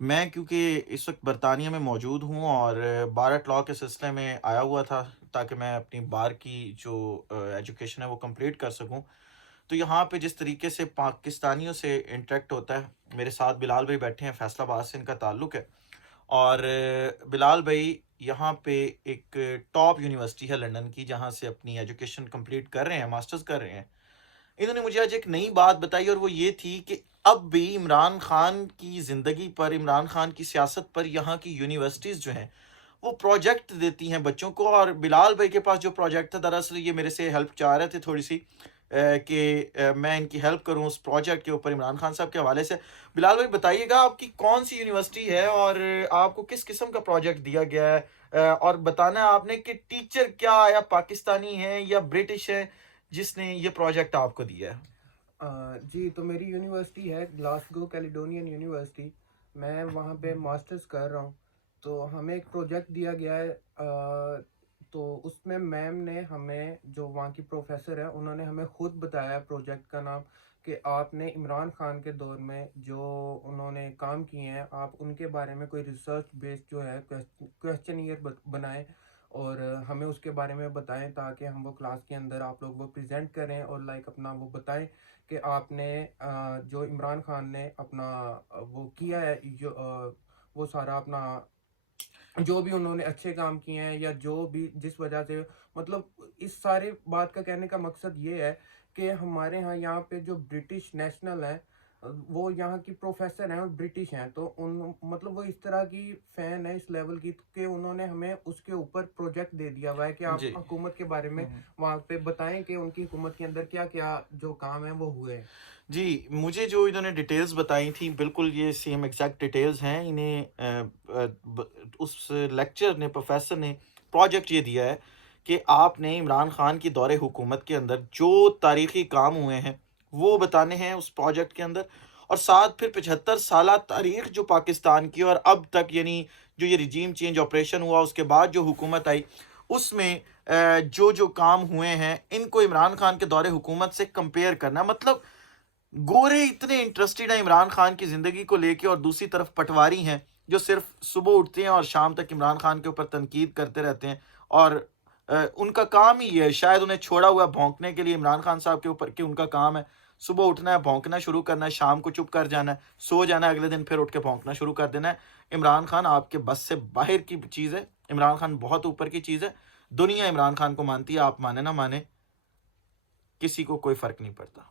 میں کیونکہ اس وقت برطانیہ میں موجود ہوں اور بارٹ لاء کے سلسلے میں آیا ہوا تھا تاکہ میں اپنی بار کی جو ایجوکیشن ہے وہ کمپلیٹ کر سکوں، تو یہاں پہ جس طریقے سے پاکستانیوں سے انٹریکٹ ہوتا ہے، میرے ساتھ بلال بھائی بیٹھے ہیں، فیصل آباد سے ان کا تعلق ہے، اور بلال بھائی یہاں پہ ایک ٹاپ یونیورسٹی ہے لنڈن کی جہاں سے اپنی ایجوکیشن کمپلیٹ کر رہے ہیں، ماسٹرز کر رہے ہیں۔ انہوں نے مجھے آج ایک نئی بات بتائی اور وہ یہ تھی کہ اب بھی عمران خان کی زندگی پر، عمران خان کی سیاست پر یہاں کی یونیورسٹیز جو ہیں وہ پروجیکٹ دیتی ہیں بچوں کو، اور بلال بھائی کے پاس جو پروجیکٹ تھا، دراصل یہ میرے سے ہیلپ چاہ رہے تھے تھوڑی سی کہ میں ان کی ہیلپ کروں اس پروجیکٹ کے اوپر عمران خان صاحب کے حوالے سے۔ بلال بھائی بتائیے گا آپ کی کون سی یونیورسٹی ہے اور آپ کو کس قسم کا پروجیکٹ دیا گیا ہے، اور بتانا ہے آپ نے کہ ٹیچر کیا یا پاکستانی ہے یا برٹش ہے جس نے یہ پروجیکٹ آپ کو دیا ہے؟ جی، تو میری یونیورسٹی ہے گلاسگو کیلیڈونین یونیورسٹی۔ میں وہاں پہ ماسٹرز کر رہا ہوں۔ تو ہمیں ایک پروجیکٹ دیا گیا ہے، تو اس میں میم نے ہمیں، جو وہاں کی پروفیسر ہے، انہوں نے ہمیں خود بتایا پروجیکٹ کا نام کہ آپ نے عمران خان کے دور میں جو انہوں نے کام کیے ہیں، آپ ان کے بارے میں کوئی ریسرچ بیسڈ جو ہے کویسچنیئر بنائیں اور ہمیں اس کے بارے میں بتائیں تاکہ ہم وہ کلاس کے اندر آپ لوگ وہ پریزنٹ کریں اور لائک اپنا وہ بتائیں کہ آپ نے جو عمران خان نے اپنا وہ کیا ہے، وہ سارا اپنا جو بھی انہوں نے اچھے کام کیے ہیں یا جو بھی جس وجہ سے، مطلب اس سارے بات کا کہنے کا مقصد یہ ہے کہ ہمارے ہاں یہاں پہ جو برٹش نیشنل ہیں، وہ یہاں کی پروفیسر ہیں اور برٹش ہیں، تو ان مطلب وہ اس طرح کی فین ہے اس لیول کی کہ انہوں نے ہمیں اس کے اوپر پروجیکٹ دے دیا ہوا ہے کہ آپ جی حکومت کے بارے میں وہاں پہ بتائیں کہ ان کی حکومت کے اندر کیا کیا جو کام ہے وہ ہوئے ہیں۔ جی، مجھے جو انہوں نے ڈیٹیلز بتائی تھیں بالکل یہ سیم ایگزیکٹ ڈیٹیلز ہیں۔ انہیں اس لیکچر نے، پروفیسر نے پروجیکٹ یہ دیا ہے کہ آپ نے عمران خان کی دور حکومت کے اندر جو تاریخی کام ہوئے ہیں وہ بتانے ہیں اس پروجیکٹ کے اندر، اور ساتھ پھر 75 سالہ تاریخ جو پاکستان کی اور اب تک، یعنی جو یہ رجیم چینج آپریشن ہوا اس کے بعد جو حکومت آئی، اس میں جو جو کام ہوئے ہیں ان کو عمران خان کے دور حکومت سے کمپیئر کرنا۔ مطلب گورے اتنے انٹرسٹڈ ہیں عمران خان کی زندگی کو لے کے، اور دوسری طرف پٹواری ہیں جو صرف صبح اٹھتے ہیں اور شام تک عمران خان کے اوپر تنقید کرتے رہتے ہیں، اور ان کا کام ہی یہ ہے، شاید انہیں چھوڑا ہوا ہے بھونکنے کے لیے عمران خان صاحب کے اوپر، کہ ان کا کام ہے صبح اٹھنا ہے، بھونکنا شروع کرنا ہے، شام کو چپ کر جانا ہے، سو جانا ہے، اگلے دن پھر اٹھ کے بھونکنا شروع کر دینا ہے۔ عمران خان آپ کے بس سے باہر کی چیز ہے، عمران خان بہت اوپر کی چیز ہے، دنیا عمران خان کو مانتی ہے، آپ مانے نہ مانے، کسی کو کوئی فرق نہیں پڑتا۔